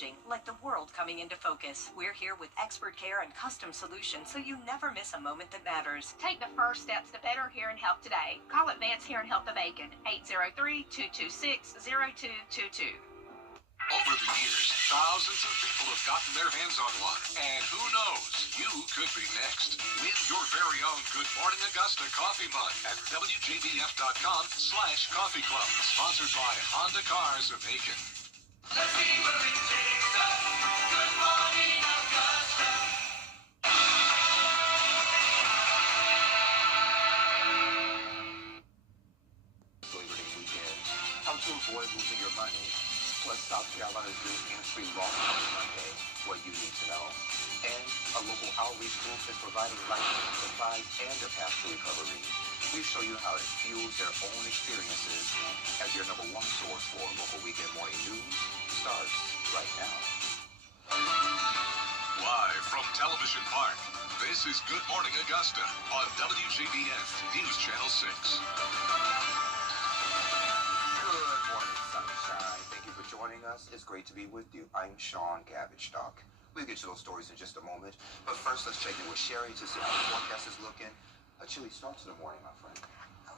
changing, like the world coming into focus. We're here with expert care and custom solutions so you never miss a moment that matters. Take the first steps to better hearing health today. Call Advanced Hearing Health of Aiken, 803-226-0222. Over the years, thousands of people have gotten their hands on one. And who knows, you could be next. Win your very own Good Morning Augusta coffee mug at WJBF.com/coffee club. Sponsored by Honda Cars of Aiken. Let's see where it takes us. Good Morning Augusta. Labor Day weekend. How to avoid losing your money. Plus, South Carolina's new hands-free loss coming Monday, what you need to know. And a local outreach group is providing life-saving supplies and a path to recovery. We show you how it fuels their own experiences as your #1 source for local weekend morning news starts right now. Live from Television Park, this is Good Morning Augusta on WJBF News Channel 6. Joining us. It's great to be with you. I'm Sean Gavage-Stock. We'll get to those stories in just a moment. But first, let's check in with Sherry to see how the forecast is looking. A chilly start to the morning, my friend.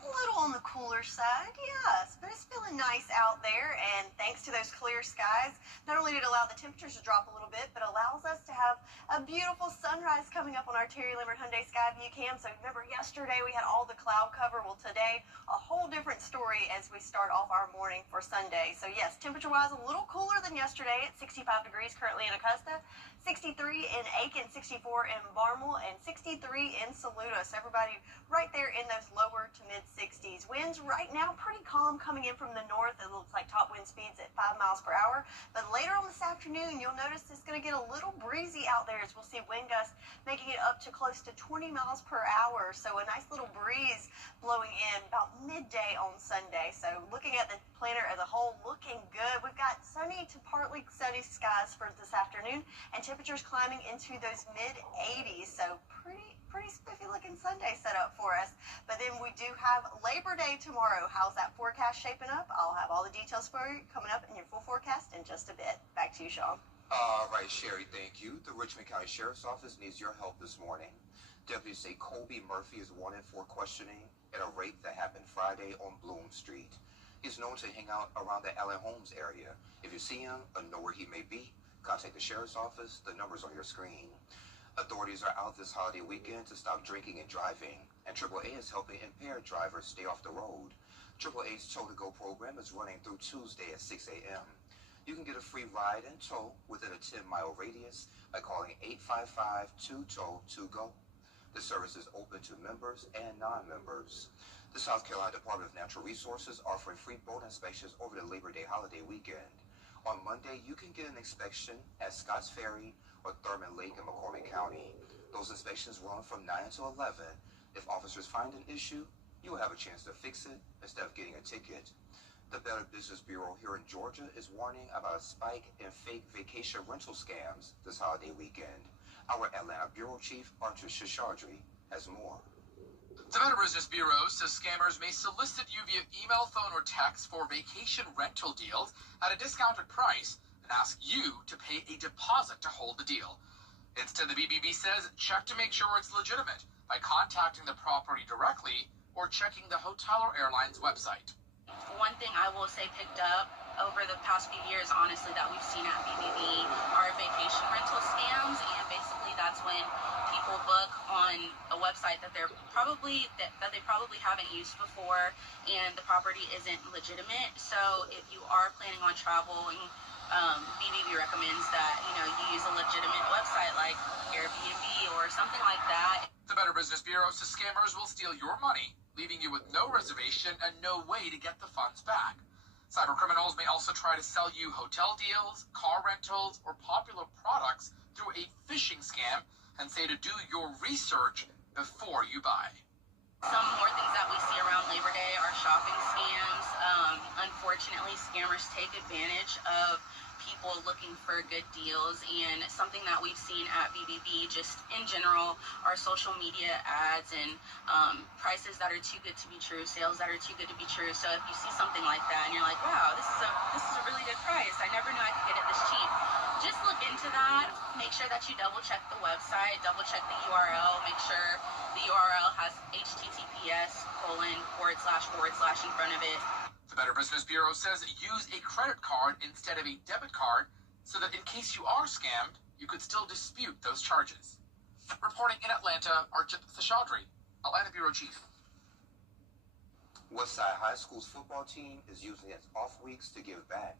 A little on the cooler side, yes, but it's feeling nice out there, and thanks to those clear skies, not only did it allow the temperatures to drop a little bit, but allows us to have a beautiful sunrise coming up on our Terry Limerick Hyundai Skyview cam. So remember, yesterday we had all the cloud cover. Well, today, a whole different story as we start off our morning for Sunday. So yes, temperature-wise, a little cooler than yesterday at 65 degrees currently in Augusta, 63 in Aiken, 64 in Barnwell, and 63 in Saluda. So everybody right there in those lower to mid-60s. Winds right now pretty calm coming in from the north. It looks like top wind speeds at 5 miles per hour. But later on this afternoon, you'll notice it's going to get a little breezy out there as we'll see wind gusts making it up to close to 20 miles per hour. So a nice little breeze blowing in about midday on Sunday. So looking at the planner as a whole, looking good. We've got sunny to partly sunny skies for this afternoon, and temperatures climbing into those mid-80s. So pretty spiffy looking Sunday set up for us. But then we do have Labor Day tomorrow. How's that forecast shaping up? I'll have all the details for you coming up in your full forecast in just a bit. Back to you, Sean. All right, Sherry, thank you. The Richmond County Sheriff's Office needs your help this morning. Deputies say Colby Murphy is wanted for questioning at a rape that happened Friday on Bloom Street. He's known to hang out around the Allen Holmes area. If you see him or know where he may be, contact the Sheriff's Office. The number's on your screen. Authorities are out this holiday weekend to stop drinking and driving, and AAA is helping impaired drivers stay off the road. AAA's Tow to Go program is running through Tuesday at 6 a.m. You can get a free ride and tow within a 10-mile radius by calling 855-2TOW-2GO. The service is open to members and non-members. The South Carolina Department of Natural Resources offering free boat inspections over the Labor Day holiday weekend. On Monday, you can get an inspection at Scotts Ferry or Thurman Lake in McCormick County. Those inspections run from 9 to 11. If officers find an issue, you will have a chance to fix it instead of getting a ticket. The Better Business Bureau here in Georgia is warning about a spike in fake vacation rental scams this holiday weekend. Our Atlanta Bureau Chief, Archer Shashardri, has more. The Better Business Bureau says scammers may solicit you via email, phone, or text for vacation rental deals at a discounted price and ask you to pay a deposit to hold the deal. Instead, the BBB says check to make sure it's legitimate by contacting the property directly or checking the hotel or airline's website. One thing I will say picked up over the past few years, honestly, that we've seen at BBB are vacation rental scams, and basically that's when people book on a website that they probably haven't used before, and the property isn't legitimate. So if you are planning on traveling, BBB recommends that you use a legitimate website like Airbnb or something like that. The Better Business Bureau says scammers will steal your money, leaving you with no reservation and no way to get the funds back. Cybercriminals may also try to sell you hotel deals, car rentals, or popular products through a phishing scam and say to do your research before you buy. Some more things that we see around Labor Day are shopping scams. Unfortunately, scammers take advantage of people looking for good deals, and something that we've seen at BBB just in general are social media ads and prices that are too good to be true, sales that are too good to be true. So if you see something like that and you're like, wow, this is a really good price, I never knew I could get it this cheap, into that, make sure that you double check the website, double check the URL, make sure the URL has https:// in front of it. The Better Business Bureau says use a credit card instead of a debit card so that in case you are scammed, you could still dispute those charges. Reporting in Atlanta, Archit Seshadri, Atlanta Bureau Chief. Westside High School's football team is using its off weeks to give back.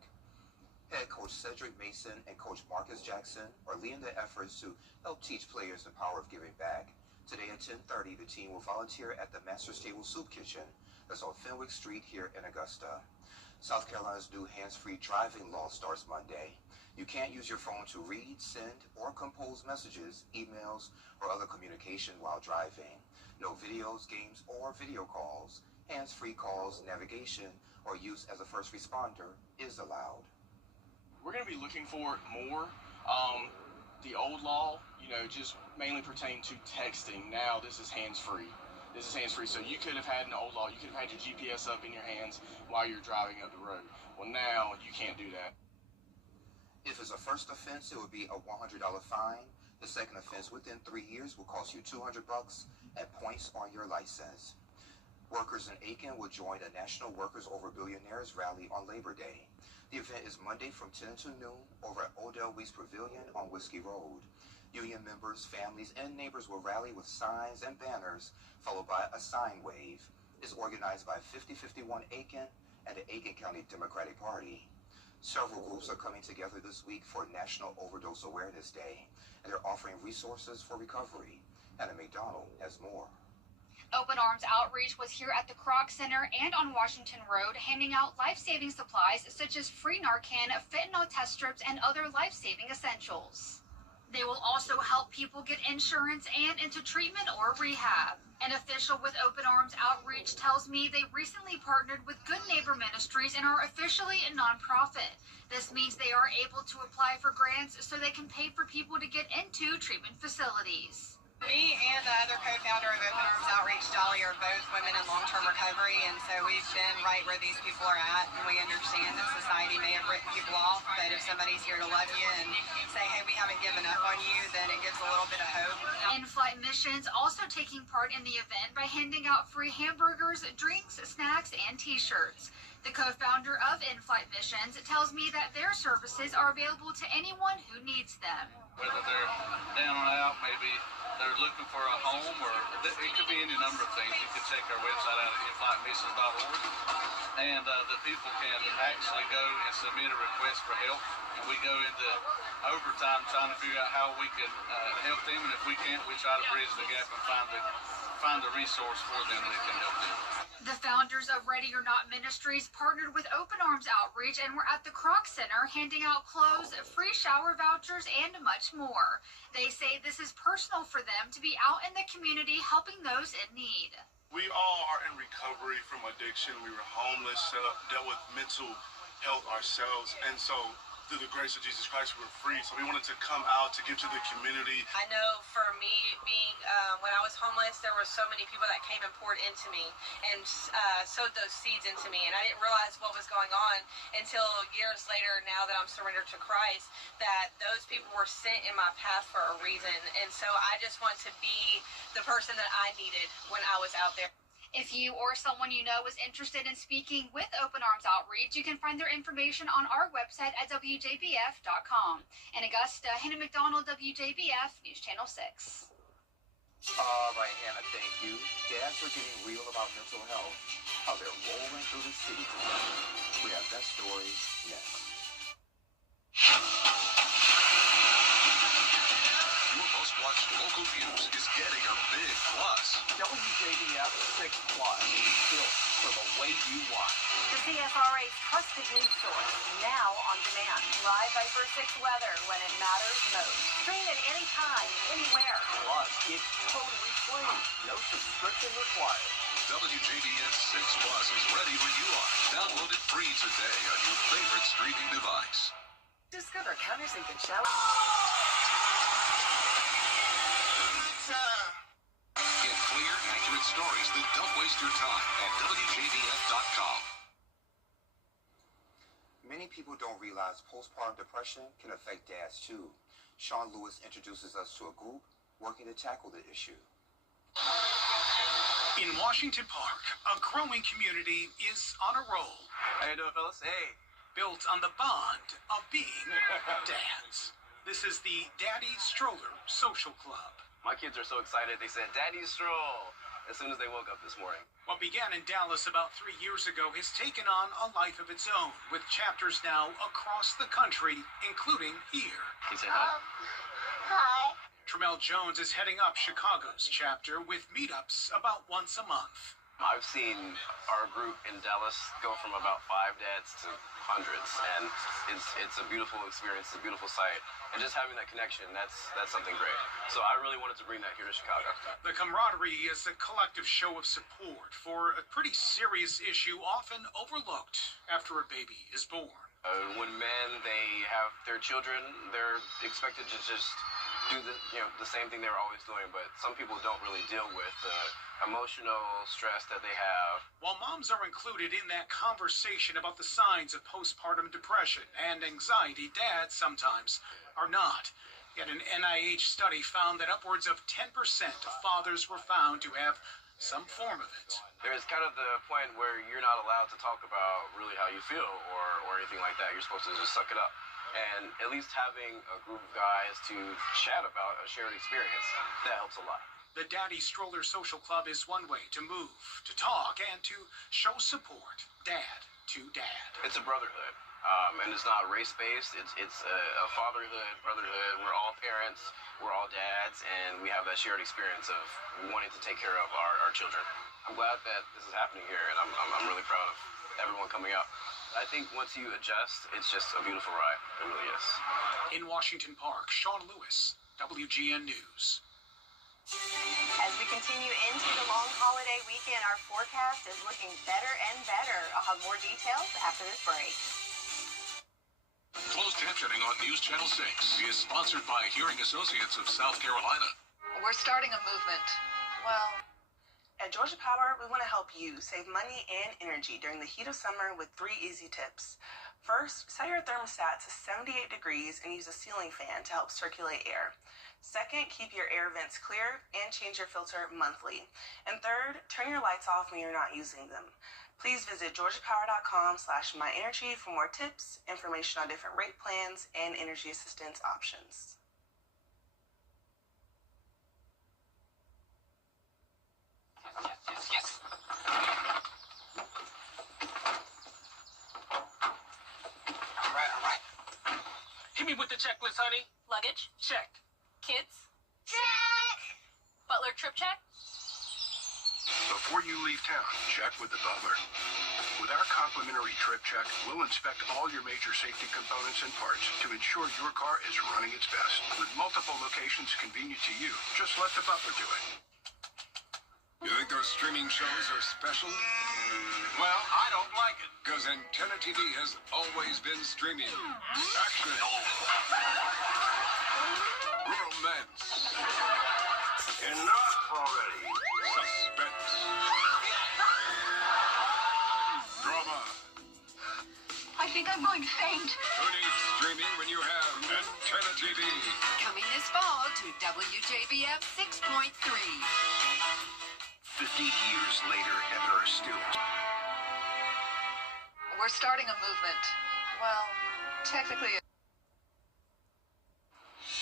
Head coach Cedric Mason and coach Marcus Jackson are leading the efforts to help teach players the power of giving back. Today at 10:30, the team will volunteer at the Master's Table Soup Kitchen that's on Fenwick Street here in Augusta. South Carolina's new hands-free driving law starts Monday. You can't use your phone to read, send, or compose messages, emails, or other communication while driving. No videos, games, or video calls. Hands-free calls, navigation, or use as a first responder is allowed. We're going to be looking for more. The old law, just mainly pertained to texting. Now this is hands-free. So you could have had an old law. You could have had your GPS up in your hands while you're driving up the road. Well, now you can't do that. If it's a first offense, it would be a $100 fine. The second offense within 3 years will cost you $200 and points on your license. Workers in Aiken will join a National Workers Over Billionaires rally on Labor Day. The event is Monday from 10 to noon over at Odell Weeks Pavilion on Whiskey Road. Union members, families, and neighbors will rally with signs and banners, followed by a sign wave. It's organized by 5051 Aiken and the Aiken County Democratic Party. Several groups are coming together this week for National Overdose Awareness Day, and they're offering resources for recovery. Hannah McDonald has more. Open Arms Outreach was here at the Kroc Center and on Washington Road handing out life-saving supplies such as free Narcan, fentanyl test strips, and other life-saving essentials. They will also help people get insurance and into treatment or rehab. An official with Open Arms Outreach tells me they recently partnered with Good Neighbor Ministries and are officially a nonprofit. This means they are able to apply for grants so they can pay for people to get into treatment facilities. Me and the other co-founder of Open Arms Outreach, Dolly, are both women in long-term recovery, and so we've been right where these people are at, and we understand that society may have written people off, but if somebody's here to love you and say, hey, we haven't given up on you, then it gives a little bit of hope. In-Flight Missions also taking part in the event by handing out free hamburgers, drinks, snacks, and t-shirts. The co-founder of In-Flight Missions tells me that their services are available to anyone who needs them. Whether they're down and out, maybe they're looking for a home, or it could be any number of things. You can check our website out at inflightmissions.org, and the people can actually go and submit a request for help, and we go into overtime trying to figure out how we can help them, and if we can't, we try to bridge the gap and find the resource for them that can help them. The founders of Ready or Not Ministries partnered with Open Arms Outreach and were at the Kroc Center handing out clothes, free shower vouchers, and much more. They say this is personal for them to be out in the community helping those in need. We all are in recovery from addiction. We were homeless, dealt with mental health ourselves, and so through the grace of Jesus Christ, we were free. So we wanted to come out to give to the community. I know for me, being when I was homeless, there were so many people that came and poured into me and sowed those seeds into me, and I didn't realize what was going on until years later, now that I'm surrendered to Christ, that those people were sent in my path for a reason. And so I just want to be the person that I needed when I was out there. If you or someone you know is interested in speaking with Open Arms Outreach, you can find their information on our website at WJBF.com. In Augusta, Hannah McDonald, WJBF, News Channel 6. All right, Hannah, thank you. Dads are getting real about mental health, how they're rolling through the city today. We have that story next. Your most watched local news is getting a big plus. WJBF 6 Plus, built for the way you watch. The CSRA's trusted news source, now on demand. Live Viper 6 weather when it matters most. Stream it anytime, anywhere. Plus, it's totally free. No subscription required. WJBF 6 Plus is ready when you are. Download it free today on your favorite streaming device. Discover countersinking shower. Get clear, accurate stories that don't waste your time at WJBF.com. Many people don't don't realize postpartum depression can affect dads too. Sean Lewis introduces us to a group working to tackle the issue. In Washington Park, a growing community is on a roll. How you doing, fellas? Hey. Built on the bond of being dads. This is the Daddy Stroller Social Club. My kids are so excited. They said, Daddy Stroll, as soon as they woke up this morning. What began in Dallas about 3 years ago has taken on a life of its own, with chapters now across the country, including here. Can you say hi? Hi. Tramel Jones is heading up Chicago's chapter with meetups about once a month. I've seen our group in Dallas go from about 5 dads to hundreds, and it's a beautiful experience, it's a beautiful sight. And just having that connection, that's something great. So I really wanted to bring that here to Chicago. The camaraderie is a collective show of support for a pretty serious issue often overlooked after a baby is born. When men, they have their children, they're expected to just do the same thing they're always doing, but some people don't really deal with the emotional stress that they have. While moms are included in that conversation about the signs of postpartum depression and anxiety, dads sometimes are not. Yet an NIH study found that upwards of 10% of fathers were found to have some form of it. There's kind of the point where you're not allowed to talk about really how you feel or anything like that. You're supposed to just suck it up. And at least having a group of guys to chat about a shared experience, that helps a lot. The Daddy Stroller Social Club is one way to move, to talk, and to show support, dad to dad. It's a brotherhood, and it's not race-based. It's a fatherhood, brotherhood. We're all parents, we're all dads, and we have that shared experience of wanting to take care of our children. I'm glad that this is happening here, and I'm really proud of everyone coming out. I think once you adjust, it's just a beautiful ride. It really is. In Washington Park, Sean Lewis, WGN News. As we continue into the long holiday weekend, our forecast is looking better and better. I'll have more details after this break. Closed captioning on News Channel 6 is sponsored by Hearing Associates of South Carolina. We're starting a movement. Well, at Georgia Power, we want to help you save money and energy during the heat of summer with 3 easy tips. First, set your thermostat to 78 degrees and use a ceiling fan to help circulate air. Second, keep your air vents clear and change your filter monthly. And third, turn your lights off when you're not using them. Please visit georgiapower.com/myenergy for more tips, information on different rate plans, and energy assistance options. Yes. All right. Hit me with the checklist, honey. Luggage? Check. Kids? Check! Butler trip check? Before you leave town, check with the butler. With our complimentary trip check, we'll inspect all your major safety components and parts to ensure your car is running its best. With multiple locations convenient to you, just let the butler do it. You think those streaming shows are special? Well, I don't like it, because Antenna TV has always been streaming. Action! Romance! Enough already! Suspense! Drama! I think I'm going to faint. Who needs streaming when you have Antenna TV? Coming this fall to WJBF 6.3. 50 years later, and there are still... We're starting a movement. Well, technically...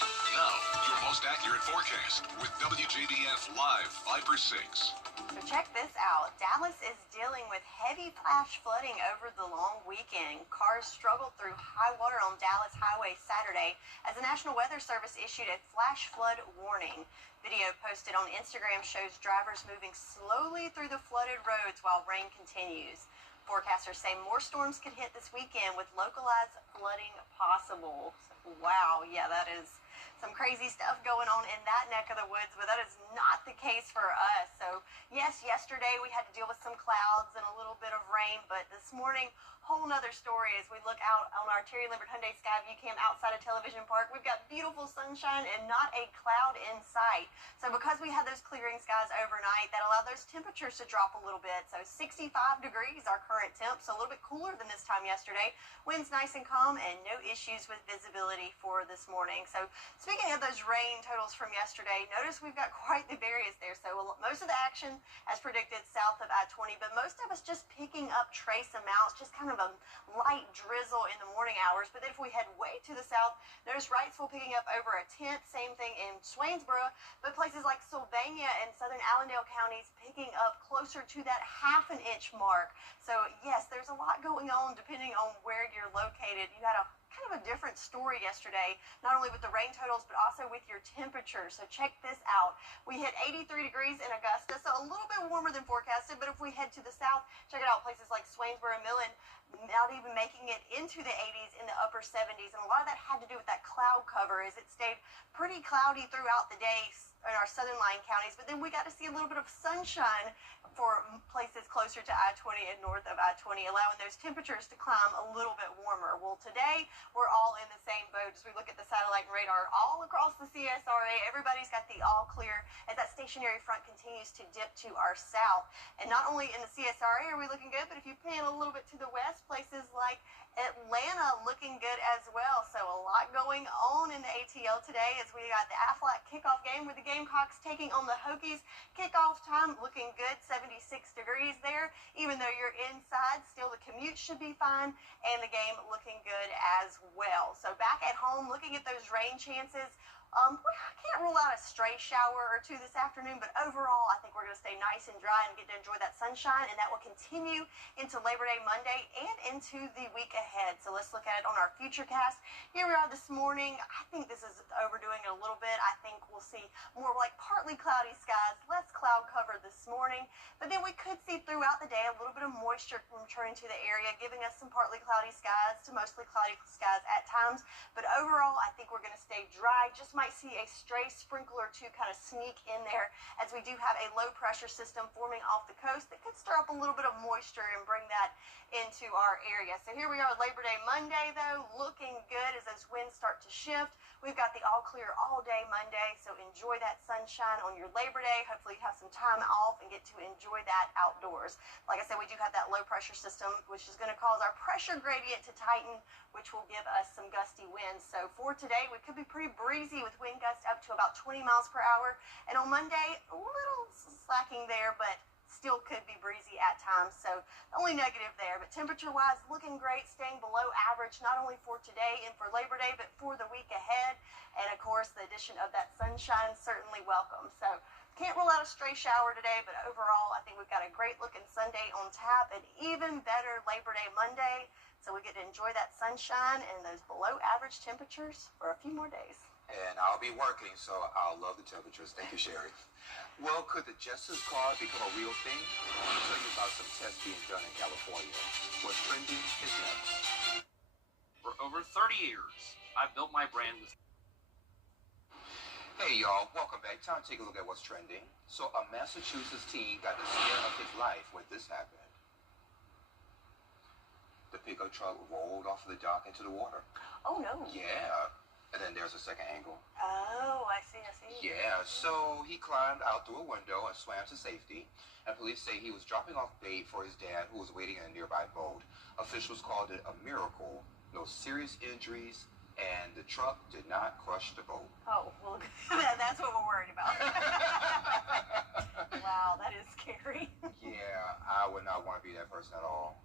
Now, your most accurate forecast with WJBF Live 5 for 6. So check this out. Dallas is dealing with heavy flash flooding over the long weekend. Cars struggled through high water on Dallas Highway Saturday as the National Weather Service issued a flash flood warning. Video posted on Instagram shows drivers moving slowly through the flooded roads while rain continues. Forecasters say more storms could hit this weekend with localized flooding possible. Wow, yeah, that is some crazy stuff going on in that neck of the woods, but that is not the case for us. So yes, yesterday we had to deal with some clouds and a little bit of rain, but this morning, whole nother story as we look out on our Terry Limbert Hyundai Skyview Cam outside of Television Park. We've got beautiful sunshine and not a cloud in sight. So because we had those clearing skies overnight, that allowed those temperatures to drop a little bit. So 65 degrees our current temp, so a little bit cooler than this time yesterday. Winds nice and calm and no issues with visibility for this morning. So speaking of those rain totals from yesterday, notice we've got quite the variance there. So most of the action as predicted south of I-20, but most of us just picking up trace amounts, just kind of a light drizzle in the morning hours. But then if we head way to the south, notice Wrightsville picking up over a tenth, same thing in Swainsboro, but places like Sylvania and southern Allendale counties picking up closer to that half-an-inch mark. So yes, there's a lot going on depending on where you're located. You had a kind of a different story yesterday, not only with the rain totals, but also with your temperatures. So check this out. We hit 83 degrees in Augusta, so a little bit warmer than forecasted, but if we head to the south, check it out, places like Swainsboro and Millen, not even making it into the 80s in the upper 70s. And a lot of that had to do with that cloud cover as it stayed pretty cloudy throughout the day in our southern line counties, but then we got to see a little bit of sunshine for places closer to I-20 and north of I-20, allowing those temperatures to climb a little bit warmer. Well, today we're all in the same boat as we look at the satellite and radar all across the CSRA. Everybody's got the all clear as that stationary front continues to dip to our south. And not only in the CSRA are we looking good, but if you pan a little bit to the west, places like Atlanta looking good as well. So a lot going on in the ATL today as we got the Aflac kickoff game with the Gamecocks taking on the Hokies. Kickoff time looking good, 76 degrees there. Even though you're inside, still the commute should be fine and the game looking good as well. So back at home, looking at those rain chances. I can't rule out a stray shower or two this afternoon, but overall, I think we're going to stay nice and dry and get to enjoy that sunshine, and that will continue into Labor Day Monday and into the week ahead. So let's look at it on our futurecast. Here we are this morning. I think this is overdoing it a little bit. I think we'll see more like partly cloudy skies, less cloud cover this morning, but then we could see throughout the day a little bit of moisture returning to the area, giving us some partly cloudy skies to mostly cloudy skies at times. But overall, I think we're going to stay dry. Just might see a stray sprinkle or two kind of sneak in there as we do have a low pressure system forming off the coast that could stir up a little bit of moisture and bring that into our area. So here we are Labor Day Monday though, looking good as those winds start to shift. We've got the all clear all day Monday, so enjoy that sunshine on your Labor Day. Hopefully you have some time off and get to enjoy that outdoors. Like I said, we do have that low pressure system, which is going to cause our pressure gradient to tighten, which will give us some gusty winds. So for today, we could be pretty breezy with wind gusts up to about 20 miles per hour. And on Monday, a little slacking there, but still could be breezy at times. So the only negative there, but temperature-wise, looking great, staying below average, not only for today and for Labor Day, but for the week ahead. And of course, the addition of that sunshine certainly welcome. So can't rule out a stray shower today, but overall, I think we've got a great looking Sunday on tap and even better Labor Day Monday. So we get to enjoy that sunshine and those below average temperatures for a few more days. And I'll be working, so I'll love the temperatures. Thank you, Sherry. Well, could the Justice Card become a real thing? I want to tell you about some tests being done in California. What's trending is next. For over 30 years, I've built my brand with... Hey, y'all. Welcome back. Time to take a look at what's trending. So a Massachusetts teen got the scare of his life when this happened. The pickup truck rolled off of the dock into the water. Oh, no. Yeah. And then there's a second angle. Oh, I see. Yeah, so he climbed out through a window and swam to safety. And police say he was dropping off bait for his dad, who was waiting in a nearby boat. Officials called it a miracle. No serious injuries, and the truck did not crush the boat. Oh, well, that's what we're worried about. Wow, that is scary. Yeah, I would not want to be that person at all.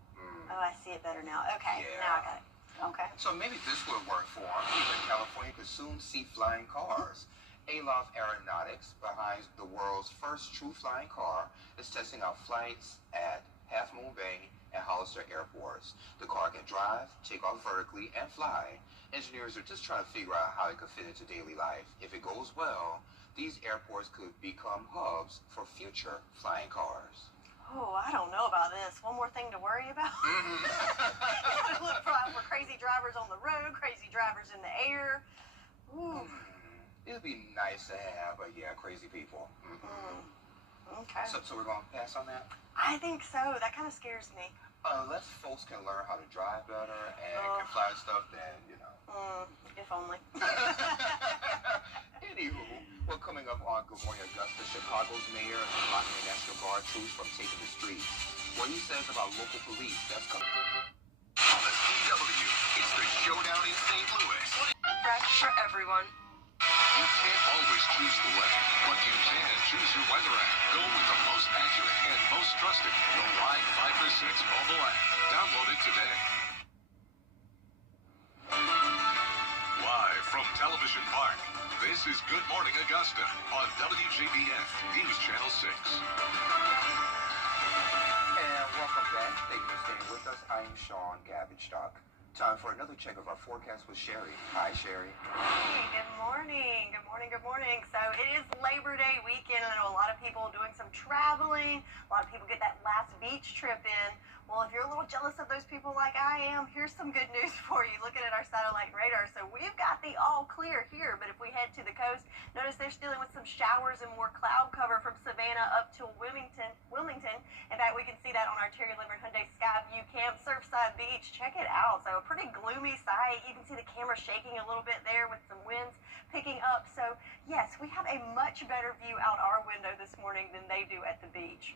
Oh, I see it better now. Okay, Yeah. now I got it. Okay. So maybe this would work for him. Even California could soon see flying cars. Aloft Aeronautics, behind the world's first true flying car, is testing out flights at Half Moon Bay and Hollister airports. The car can drive, take off vertically, and fly. Engineers are just trying to figure out how it could fit into daily life. If it goes well, these airports could become hubs for future flying cars. Oh, I don't know about this. One more thing to worry about. Gotta look for crazy drivers on the road, crazy drivers in the air. Ooh. It'd be nice to have, but yeah, crazy people. Okay. So we're going to pass on that? I think so. That kind of scares me. Unless folks can learn how to drive better and can fly stuff, then, you know. If only. Anywho, well, coming up on Good Morning Augusta, Chicago's mayor is blocking National Guard troops from taking the streets. What he says about local police, that's coming. On the CW, it's the showdown in St. Louis. Fresh for everyone. You can't always choose the weather, but you can choose your weather app. Go with the most accurate and most trusted, the Live 5 for 6 mobile app. Download it today. Live from Television Park, this is Good Morning Augusta on WJBF News Channel 6. And welcome back. Thank you for staying with us. I'm Sean Gabbage-Stock. Time for another check of our forecast with Sherry. Hi, Sherry. Hey, good morning. Good morning, good morning. So it is Labor Day weekend, and I know a lot of people doing some traveling. A lot of people get that last beach trip in. Well, if you're a little jealous of those people like I am, here's some good news for you. Looking at our satellite radar, so we've got the all clear here, but if we head to the coast, notice they're dealing with some showers and more cloud cover from Savannah up to Wilmington. In fact, we can see that on our Terry Limbert Hyundai Skyview Camp Surfside Beach. Check it out. So a pretty gloomy sight. You can see the camera shaking a little bit there with some winds picking up. So yes, we have a much better view out our window this morning than they do at the beach.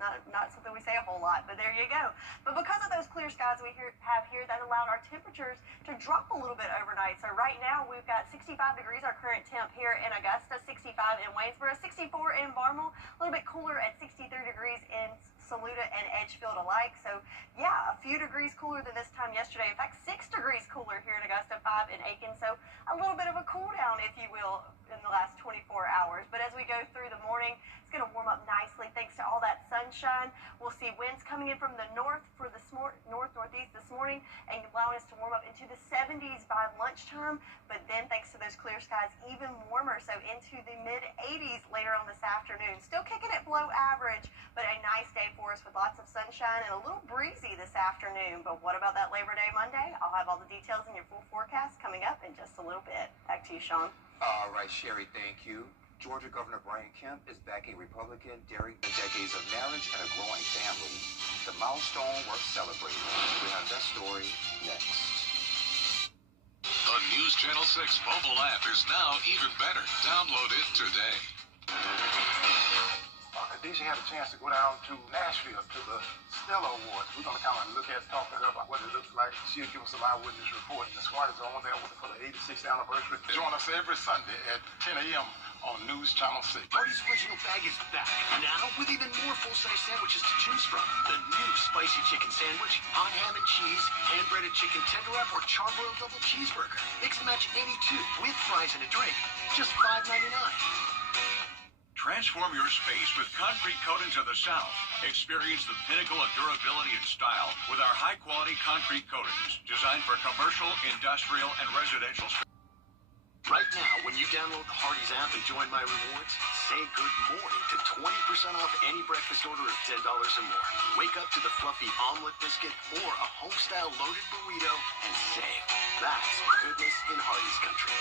Not something we say a whole lot, but there you go. But because of those clear skies we have here, that allowed our temperatures to drop a little bit overnight. So right now we've got 65 degrees, our current temp here in Augusta, 65 in Waynesboro, 64 in Barnwell, a little bit cooler at 63 degrees in Saluda and Edgefield alike. So yeah, a few degrees cooler than this time yesterday. In fact, 6 degrees cooler here in Augusta, 5 in Aiken. So a little bit of a cool down, if you will, in the last 24 hours. But as we go through the morning, it's going to warm up nicely thanks to all that sunshine. We'll see winds coming in from the north for the northeast this morning and allowing us to warm up into the 70s by lunchtime. But then thanks to those clear skies, even warmer, so into the mid-80s later on this afternoon. Still kicking it below average, but a nice day for us with lots of sunshine and a little breezy this afternoon. But what about that Labor Day Monday? I'll have all the details in your full forecast coming up in just a little bit. Back to you, Sean. All right, Sherry, thank you. Georgia Governor Brian Kemp is backing Republican during the decades of marriage and a growing family. The milestone worth celebrating. We have that story next. The News Channel 6 mobile app is now even better. Download it today. Khadijah had a chance to go down to Nashville to the Stella Awards. We're going to kind of talk to her about what it looks like. She'll give us a eyewitness report. The squad is on there for the 86th anniversary. Join us every Sunday at 10 a.m. on News Channel 6. Artie's Original Bag is back, now with even more full-size sandwiches to choose from. The new spicy chicken sandwich, hot ham and cheese, hand-breaded chicken tender wrap, or charbroiled double cheeseburger. Mix and match any two with fries and a drink. Just $5.99. Transform your space with concrete coatings of the South. Experience the pinnacle of durability and style with our high-quality concrete coatings designed for commercial, industrial, and residential space. Right now, when you download the Hardee's app and join My Rewards, say good morning to 20% off any breakfast order of $10 or more. Wake up to the fluffy omelet biscuit or a home-style loaded burrito and save. That's goodness in Hardee's country.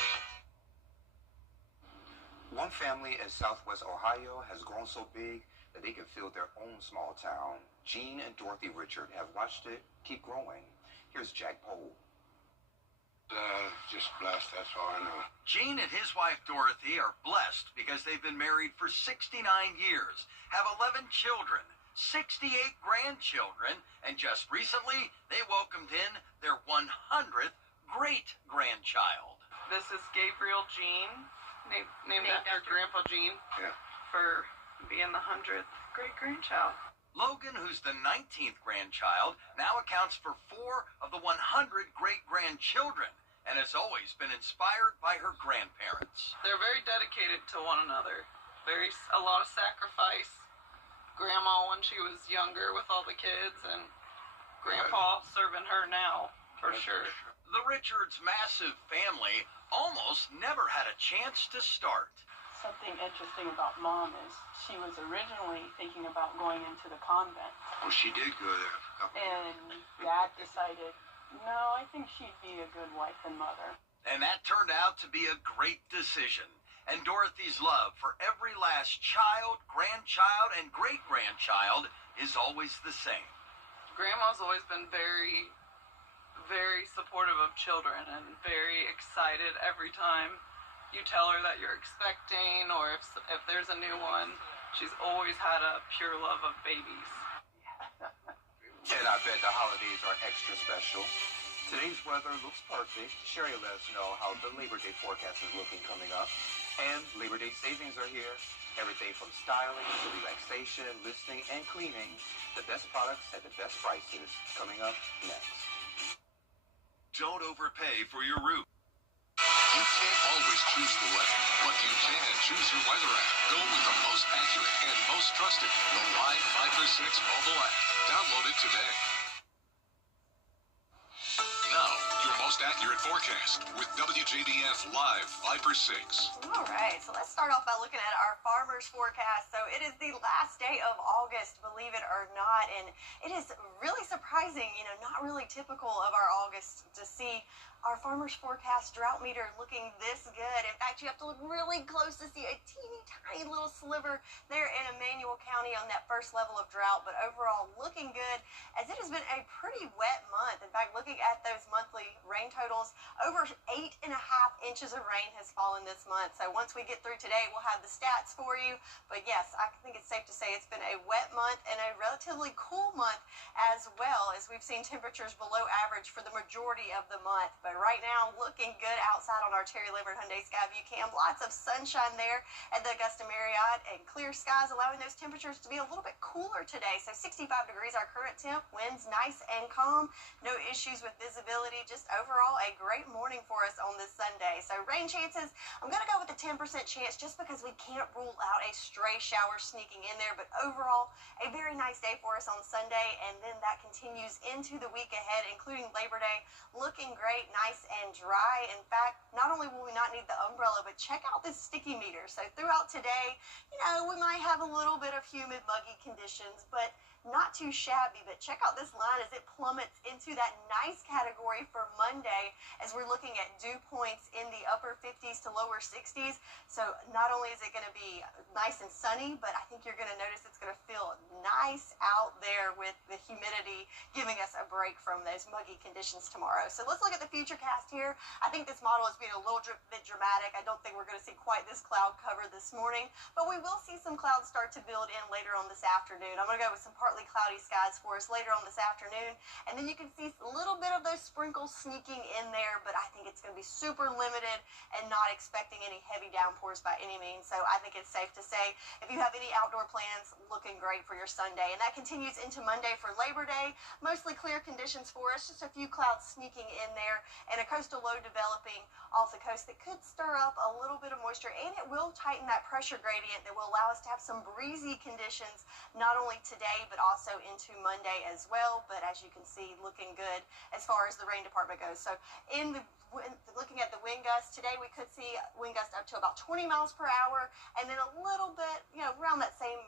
One family in Southwest Ohio has grown so big that they can fill their own small town. Gene and Dorothy Richard have watched it keep growing. Here's Jack Pohl. Just blessed, that's all I know. Gene and his wife Dorothy are blessed because they've been married for 69 years, have 11 children, 68 grandchildren, and just recently they welcomed in their 100th great-grandchild. This is Gabriel Gene, named after Grandpa Gene, for being the 100th great-grandchild. Logan, who's the 19th grandchild, now accounts for 4 of the 100 great-grandchildren and has always been inspired by her grandparents. They're very dedicated to one another. A lot of sacrifice. Grandma when she was younger with all the kids, and Grandpa serving her now, for sure. The Richards' massive family almost never had a chance to start. Something interesting about Mom is she was originally thinking about going into the convent. Well, she did go there for a couple And Dad decided, no, I think she'd be a good wife and mother. And that turned out to be a great decision. And Dorothy's love for every last child, grandchild, and great-grandchild is always the same. Grandma's always been very, very supportive of children and very excited every time you tell her that you're expecting or if there's a new one. She's always had a pure love of babies. And I bet the holidays are extra special. Today's weather looks perfect. Sherry let us know how the Labor Day forecast is looking coming up. And Labor Day savings are here. Everything from styling to relaxation, listening, and cleaning. The best products at the best prices coming up next. Don't overpay for your roof. You can't always choose the weather, but you can choose your weather app. Go with the most accurate and most trusted, the Live 5 for 6 mobile app. Download it today. Now, your most accurate forecast with WJBF Live 5 for 6. All right, so let's start off by looking at our farmers forecast. So it is the last day of August, believe it or not, and it is really surprising, not really typical of our August to see our farmers forecast drought meter looking this good. In fact, you have to look really close to see a teeny tiny little sliver there in Emmanuel County on that first level of drought, but overall looking good as it has been a pretty wet month. In fact, looking at those monthly rain totals, over 8.5 inches of rain has fallen this month. So once we get through today, we'll have the stats for you. But yes, I think it's safe to say it's been a wet month and a relatively cool month as well, as we've seen temperatures below average for the majority of the month. But right now, looking good outside on our Terry Lambert Hyundai Skyview cam. Lots of sunshine there at the Augusta Marriott and clear skies, allowing those temperatures to be a little bit cooler today. So 65 degrees our current temp, winds nice and calm, no issues with visibility, just overall a great morning for us on this Sunday. So rain chances, I'm going to go with a 10% chance just because we can't rule out a stray shower sneaking in there, but overall a very nice day for us on Sunday, and then that continues into the week ahead, including Labor Day, looking great, nice and dry. In fact, not only will we not need the umbrella, but check out this sticky meter. So throughout today, we might have a little bit of humid, muggy conditions, but not too shabby. But check out this line as it plummets into that nice category for Monday, as we're looking at dew points in the upper 50s to lower 60s. So not only is it going to be nice and sunny, but I think you're going to notice it's going to feel nice out there with the humidity, giving us a break from those muggy conditions tomorrow. So let's look at the futurecast here. I think this model is being a little bit dramatic. I don't think we're going to see quite this cloud cover this morning, but we will see some clouds start to build in later on this afternoon. I'm going to go with some partly cloudy skies for us later on this afternoon, and then you can see a little bit of those sprinkles sneaking in there, but I think it's going to be super limited and not expecting any heavy downpours by any means. So I think it's safe to say if you have any outdoor plans, looking great for your Sunday. And that continues into Monday for Labor Day. Mostly clear conditions for us, just a few clouds sneaking in there, and a coastal low developing off the coast that could stir up a little bit of moisture, and it will tighten that pressure gradient that will allow us to have some breezy conditions not only today but also into Monday as well. But as you can see, looking good as far as the rain department goes. So looking at the wind gusts today, we could see wind gusts up to about 20 miles per hour, and then a little bit, around that same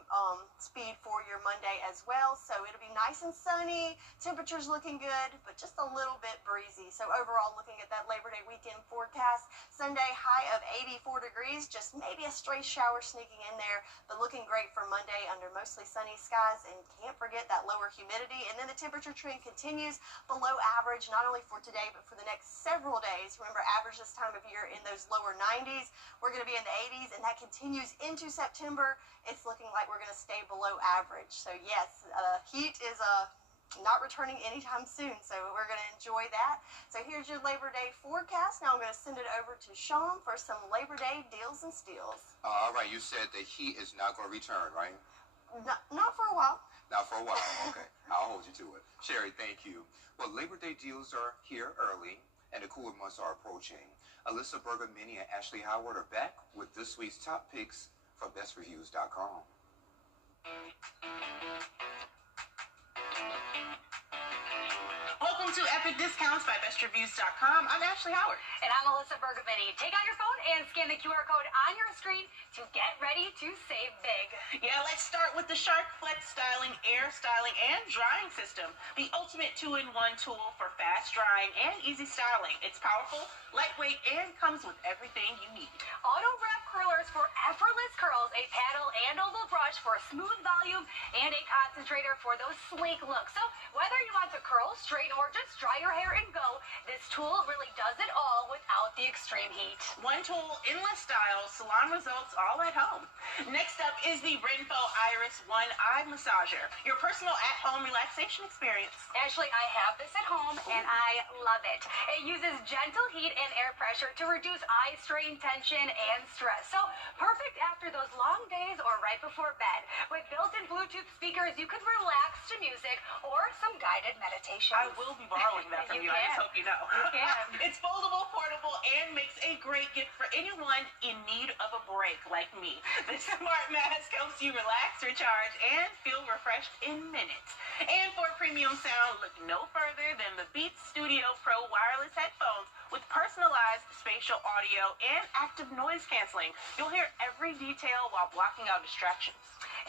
speed for your Monday as well. So it'll be nice and sunny, temperatures looking good, but just a little bit breezy. So overall, looking at that Labor Day weekend forecast, Sunday high of 84 degrees, just maybe a stray shower sneaking in there, but looking great for Monday under mostly sunny skies. And can't forget that lower humidity, and then the temperature trend continues below average, not only for today but for the next several days. Remember, average this time of year in those lower 90s. We're going to be in the 80s, and that continues into September. It's looking like we're going to stay below average. So yes, heat is not returning anytime soon, so we're going to enjoy that. So here's your Labor Day forecast. Now I'm going to send it over to Sean for some Labor Day deals and steals. All right, you said the heat is not going to return, right? Not for a while. Not for a while, okay. I'll hold you to it. Sherry, thank you. Well, Labor Day deals are here early, and the cooler months are approaching. Alyssa Berger, Minnie, and Ashley Howard are back with this week's top picks from BestReviews.com. Welcome to Epic Discounts by BestReviews.com. I'm Ashley Howard. And I'm Alyssa Bergavini. Take out your phone and scan the QR code on your screen to get ready to save big. Yeah, let's start with the Shark Flex Styling Air Styling and Drying System, the ultimate 2-in-1 tool for fast drying and easy styling. It's powerful, lightweight, and comes with everything you need. Auto wrap curler bars for effortless curls, a paddle and oval brush for smooth volume, and a concentrator for those sleek looks. So whether you want to curl, straighten, or just dry your hair and go, this tool really does it all without the extreme heat. One tool, endless style, salon results all at home. Next up is the Renfo Iris One Eye Massager, your personal at-home relaxation experience. Ashley, I have this at home and I love it. It uses gentle heat and air pressure to reduce eye strain, tension, and stress. So perfect after those long days or right before bed. With built-in Bluetooth speakers, you could relax to music or some guided meditation. I will be borrowing that from you. I just hope you know. You can. It's foldable, portable, and makes a great gift for anyone in need of a break like me. The smart mask helps you relax, recharge, and feel refreshed in minutes. And for premium sound, look no further than the Beats Studio Pro wireless headphones with personalized spatial audio and active noise canceling. You'll hear every detail while blocking out distractions.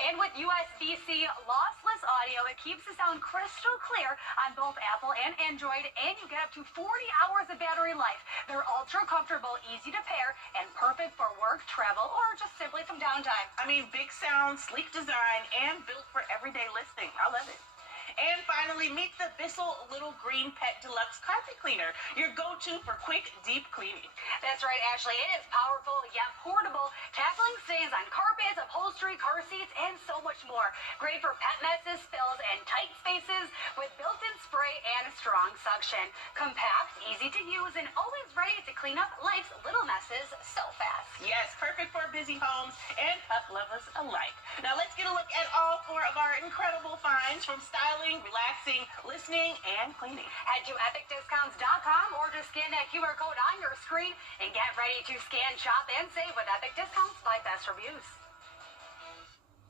And with USB-C lossless audio, it keeps the sound crystal clear on both Apple and Android, and you get up to 40 hours of battery life. They're ultra comfortable, easy to pair, and perfect for work, travel, or just simply some downtime. I mean, big sound, sleek design, and built for everyday listening. I love it. And finally, meet the Bissell Little Green Pet Deluxe Carpet Cleaner, your go-to for quick, deep cleaning. That's right, Ashley. It is powerful yet portable, tackling stains on carpets, upholstery, car seats, and so much more. Great for pet messes, spills, and tight spaces with built-in spray and strong suction. Compact, easy to use, and always ready to clean up life's little messes so fast. Yes, perfect for busy homes and pup lovers alike. Now let's get a look at all 4 of our incredible finds from styling, relaxing, listening, and cleaning. Head to epicdiscounts.com or just scan that QR code on your screen and get ready to scan, shop, and save with Epic Discounts by Best Reviews.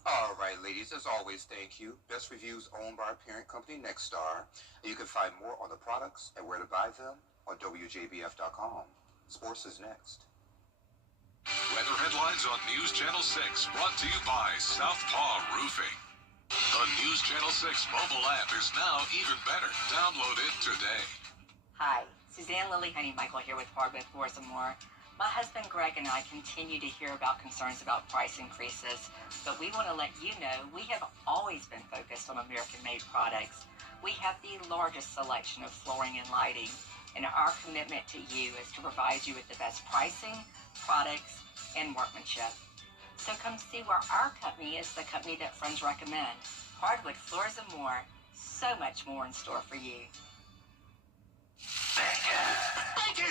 All right, ladies, as always, thank you. Best Reviews owned by our parent company, Nexstar. You can find more on the products and where to buy them on WJBF.com. Sports is next. Weather headlines on News Channel 6, brought to you by Southpaw Roofing. The News Channel 6 mobile app is now even better. Download it today. Hi, Suzanne Lily Honey Michael here with Hardwood Floors and More. My husband Greg and I continue to hear about concerns about price increases, but we want to let you know we have always been focused on American-made products. We have the largest selection of flooring and lighting, and our commitment to you is to provide you with the best pricing, products, and workmanship. So come see where our company is the company that friends recommend. Hardwood Floors and More. So much more in store for you. Thank you.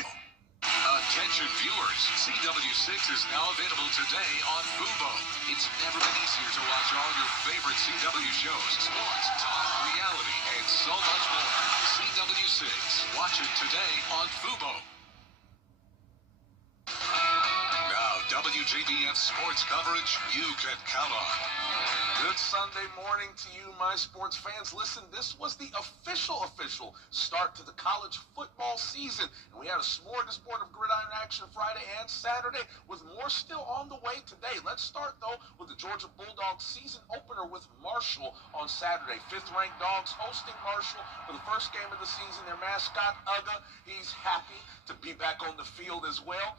Attention viewers, CW6 is now available today on Fubo. It's never been easier to watch all your favorite CW shows, sports, talk, reality, and so much more. CW6. Watch it today on Fubo. WJBF sports coverage you can count on. Good Sunday morning to you, my sports fans. Listen, this was the official start to the college football season. And we had a smorgasbord of gridiron action Friday and Saturday, with more still on the way today. Let's start, though, with the Georgia Bulldogs season opener with Marshall on Saturday. 5th-ranked Dogs hosting Marshall for the first game of the season. Their mascot, Uga, he's happy to be back on the field as well.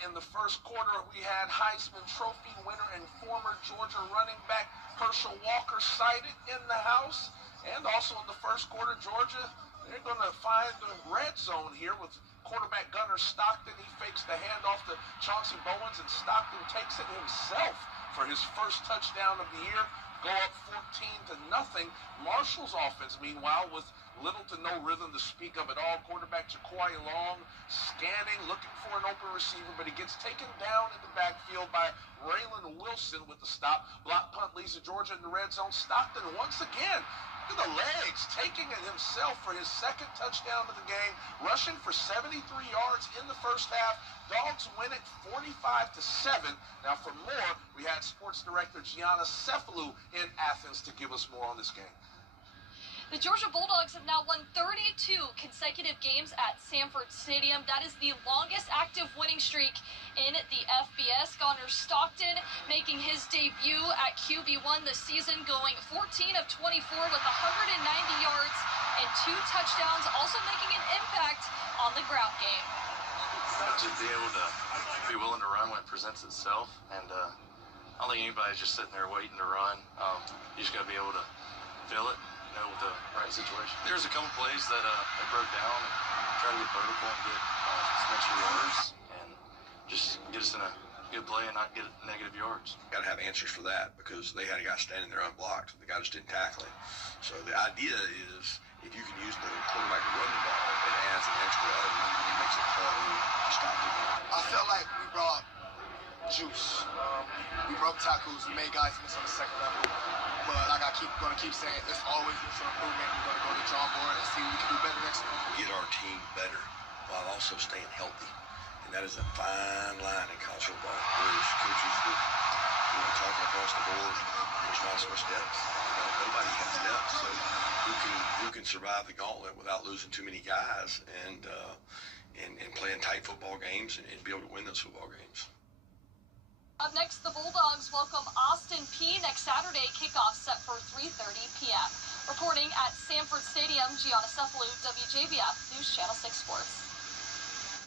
In the first quarter, we had Heisman Trophy winner and former Georgia running back Herschel Walker sighted in the house. And also in the first quarter, Georgia, they're going to find the red zone here with quarterback Gunnar Stockton. He fakes the handoff to Chauncey Bowens, and Stockton takes it himself for his first touchdown of the year. Go up 14-0. Marshall's offense, meanwhile, with little to no rhythm to speak of at all. Quarterback Jaquai Long scanning, looking for an open receiver, but he gets taken down in the backfield by Raylan Wilson with the stop. Block punt leads to Georgia in the red zone. Stockton once again, look at the legs, taking it himself for his second touchdown of the game, rushing for 73 yards in the first half. Dogs win it 45-7. Now for more, we had sports director Gianna Cephalou in Athens to give us more on this game. The Georgia Bulldogs have now won 32 consecutive games at Sanford Stadium. That is the longest active winning streak in the FBS. Gunnar Stockton making his debut at QB1 this season, going 14 of 24 with 190 yards and 2 touchdowns, also making an impact on the ground game. To be able to be willing to run when it presents itself, and I don't think anybody's just sitting there waiting to run. You just got to be able to feel it, know the right situation. There's a couple plays that I broke down and try to get vertical and get some extra yards and just get us in a good play and not get negative yards. Got to have answers for that because they had a guy standing there unblocked. The guy just didn't tackle him. So the idea is if you can use the quarterback to run the ball, it adds an extra element and it makes it harder to stop people. I felt like we brought juice. We broke tackles, we made guys miss on the second level. But like I gonna keep saying, there's always room for improvement. We're gonna go to the drawing board and see what we can do better next week. Get our team better while also staying healthy. And that is a fine line in college football. There's coaches that, talking across the board, there's not so much depth. Nobody has depth. So who can survive the gauntlet without losing too many guys and playing tight football games and be able to win those football games. Up next, the Bulldogs welcome Austin Peay next Saturday. Kickoff set for 3:30 p.m. Reporting at Sanford Stadium, Gianna Cephalou, WJBF News Channel 6 Sports.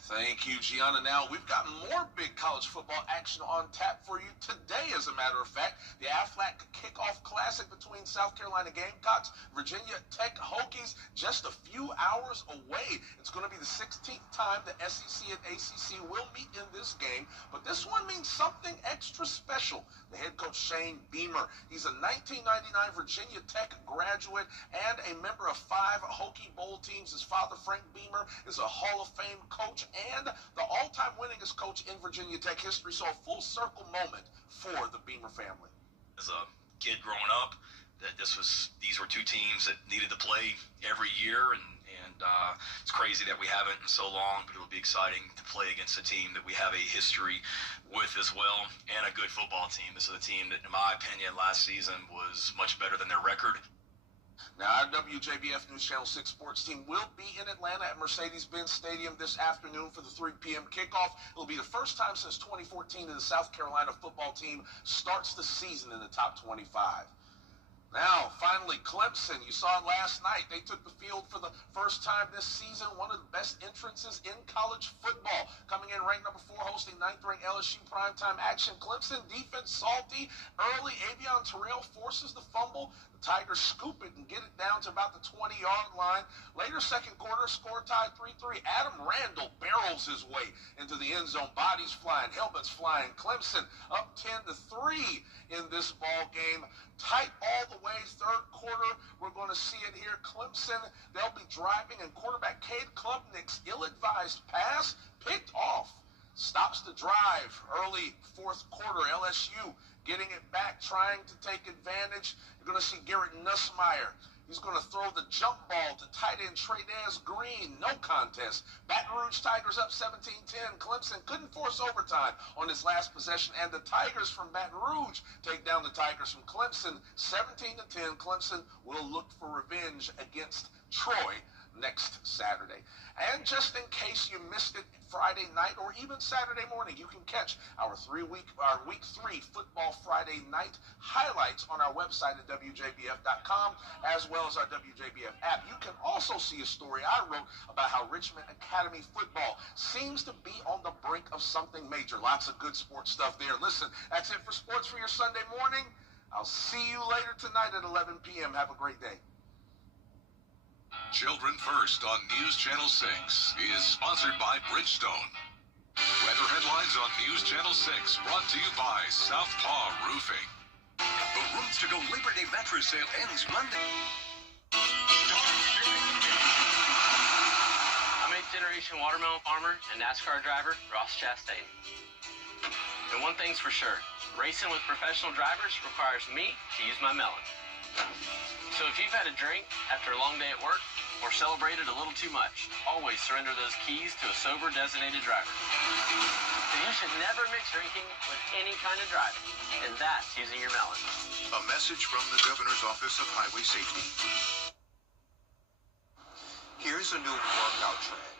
Thank you, Gianna. Now, we've got more big college football action on tap for you today, as a matter of fact. The Aflac Kickoff Classic between South Carolina Gamecocks, Virginia Tech Hokies, just a few hours away. It's going to be the 16th time the SEC and ACC will meet in this game, but this one means something extra special. The head coach, Shane Beamer, he's a 1999 Virginia Tech graduate and a member of 5 Hokie Bowl teams. His father, Frank Beamer, is a Hall of Fame coach and the all-time winningest coach in Virginia Tech history. So a full circle moment for the Beamer family. As a kid growing up, these were 2 teams that needed to play every year, and it's crazy that we haven't in so long, but it'll be exciting to play against a team that we have a history with as well, and a good football team. This is a team that, in my opinion, last season was much better than their record. Now, our WJBF News Channel 6 sports team will be in Atlanta at Mercedes-Benz Stadium this afternoon for the 3 p.m. kickoff. It'll be the first time since 2014 that the South Carolina football team starts the season in the top 25. Now, finally, Clemson. You saw it last night. They took the field for the first time this season. One of the best entrances in college football. Coming in ranked number 4, hosting 9th-ranked LSU primetime action. Clemson defense salty. Early, Avion Terrell forces the fumble. The Tigers scoop it and get it down to about the 20-yard line. Later, second quarter, score tied 3-3. Adam Randall barrels his way into the end zone. Bodies flying, helmets flying. Clemson up 10-3 in this ball game. Tight all the way, third quarter. We're going to see it here. Clemson, they'll be driving, and quarterback Cade Klubnik's ill-advised pass picked off. Stops the drive early fourth quarter. LSU getting it back, trying to take advantage. You're going to see Garrett Nussmeier. He's going to throw the jump ball to tight end Trey'Nez Green. No contest. Baton Rouge Tigers up 17-10. Clemson couldn't force overtime on his last possession, and the Tigers from Baton Rouge take down the Tigers from Clemson 17-10. Clemson will look for revenge against Troy next Saturday. And just in case you missed it Friday night or even Saturday morning, you can catch our week 3 football Friday night highlights on our website at WJBF.com, as well as our WJBF app. You can also see a story I wrote about how Richmond Academy football seems to be on the brink of something major. Lots of good sports stuff there. Listen, that's it for sports for your Sunday morning. I'll see you later tonight at 11 p.m. Have a great day. Children First on News Channel 6 is sponsored by Bridgestone. Weather headlines on News Channel 6 brought to you by Southpaw Roofing. The Roots to Go Labor Day mattress sale ends Monday. I'm 8th generation watermelon farmer and NASCAR driver Ross Chastain. And one thing's for sure, racing with professional drivers requires me to use my melon. So if you've had a drink after a long day at work or celebrated a little too much, always surrender those keys to a sober designated driver. So you should never mix drinking with any kind of driving, and that's using your melon. A message from the Governor's Office of Highway Safety. Here's a new workout trend.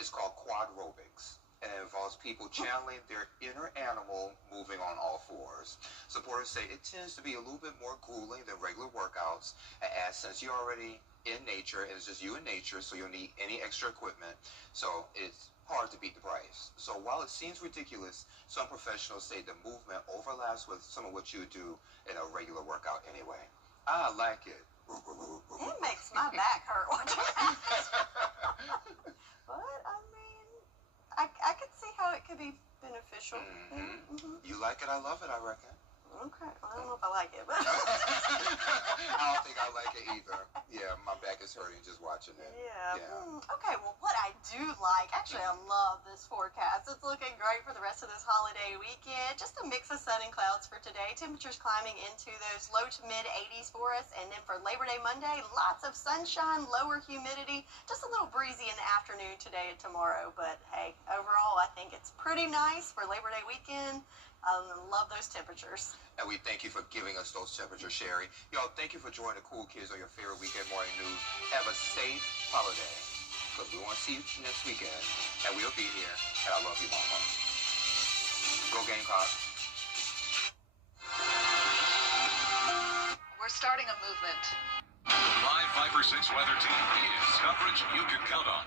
It's called quadrobics. and it involves people channeling their inner animal moving on all fours. Supporters say it tends to be a little bit more grueling than regular workouts, and since you're already in nature, and it's just you and nature, so you don't need any extra equipment, so it's hard to beat the price. So while it seems ridiculous, some professionals say the movement overlaps with some of what you do in a regular workout anyway. I like it. It makes my back hurt watching that. But, I mean, I could see how it could be beneficial. You like it, I love it, I reckon. Okay, I don't know if I like it, but... I don't think I like it either. Yeah, my back is hurting just watching it. Yeah. Okay, well, what I do like, actually, I love this forecast. It's looking great for the rest of this holiday weekend. Just a mix of sun and clouds for today. Temperatures climbing into those low to mid 80s for us. And then for Labor Day Monday, lots of sunshine, lower humidity, just a little breezy in the afternoon today and tomorrow. But hey, overall, I think it's pretty nice for Labor Day weekend. I love those temperatures. And we thank you for giving us those temperatures, Sherry. Y'all, thank you for joining the Cool Kids on your favorite weekend morning news. Have a safe holiday, because we want to see you next weekend. And we'll be here. And I love you, Mama. Go Gamecocks. We're starting a movement. The 556 weather team is coverage you can count on.